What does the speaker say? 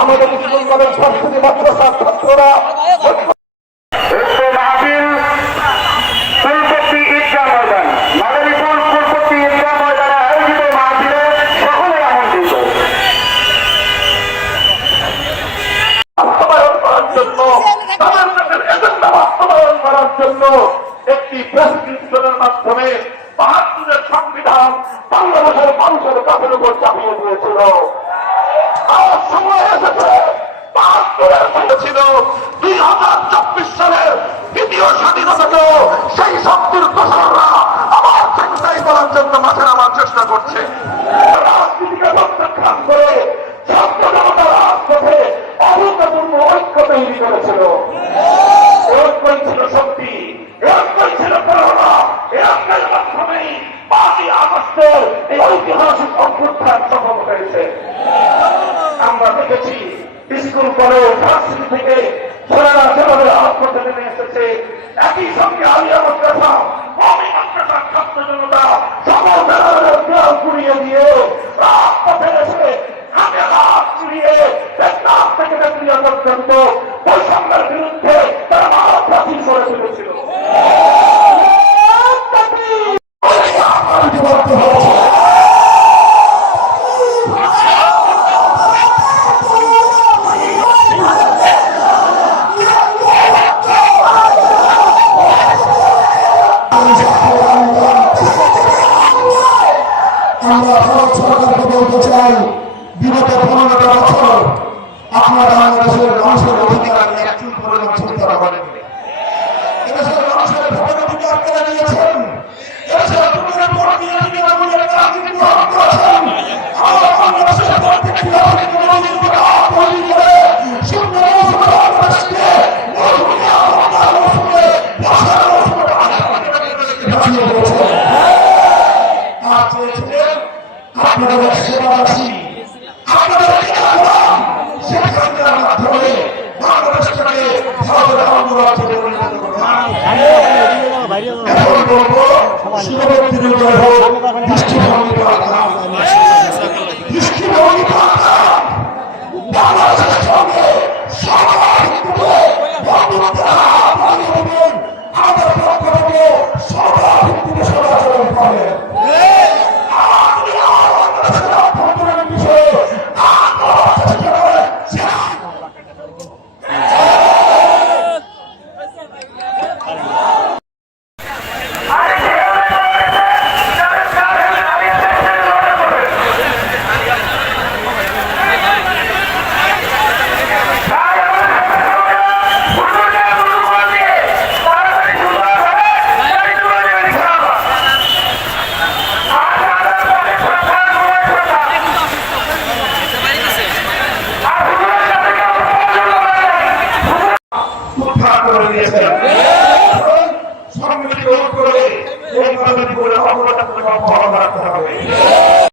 আমাদের school college সংস্কৃতি মাদ্রাসার ছাত্ররা একটি প্রেসক্রিপশনের মাধ্যমে ৭২-এর সংবিধান বাংলাদেশের মানুষের কাছের উপর চাপিয়ে দিয়েছিল। আর সময় এসেছে ৭২-এর সাথে ছিল ২০২৪ সালের দ্বিতীয় স্বাধীনতাকেও সেই শক্তির দোসররা আবার চেষ্টাই করার জন্য মাঠে নামার চেষ্টা করছে। রাজনীতিকে প্রত্যাখ্যান করে ছাত্র জনতা রাজপথে অভূতপূর্ব ঐক্য তৈরি করেছিল। ঐক্যই ছিল শক্তি, ঐক্যই ছিল প্রেরণা। ঐক্যের মাধ্যমেই ৫ই আগস্টের এই ঐতিহাসিক অভ্যুত্থান সফল হয়েছে। আমরা দেখেছি স্কুল কলেজ ভার্সিটি থেকে ছেলেরা যেভাবে রাজপথে নেমে এসেছে, একই সঙ্গে আলিয়া মাদ্রাসা, কওমি মাদ্রাসার ছাত্র জনতা সকল মেলামেলার দেয়াল গুড়িয়ে দিয়ে রাজপথে এসে হাতে হাত চুড়িয়ে টেকনাফ থেকে বেকুলিয়া পর্যন্ত বৈষম্যের বিরুদ্ধে তারা মানবপ্রাচীর করে তুলেছিল। আপনারা সেবাবাসী আপনারা সেখানকার মাধ্যমে বাংলাদেশটাকে অঙ্গরাজ্যে পরিণত করুন। এখন বলবো শিবভক্তির জয় হোক, দৃষ্টিভঙ্গি দৃষ্টিভঙ্গি বাংলাদেশের সঙ্গে সবার ভিত্তিতে বন্ধুত্বের হাত বাড়িয়ে দেবেন। আমাদের পক্ষ থেকে সবার ভিত্তিতে সদাচরণ করেন। সম্মিলিত করে এই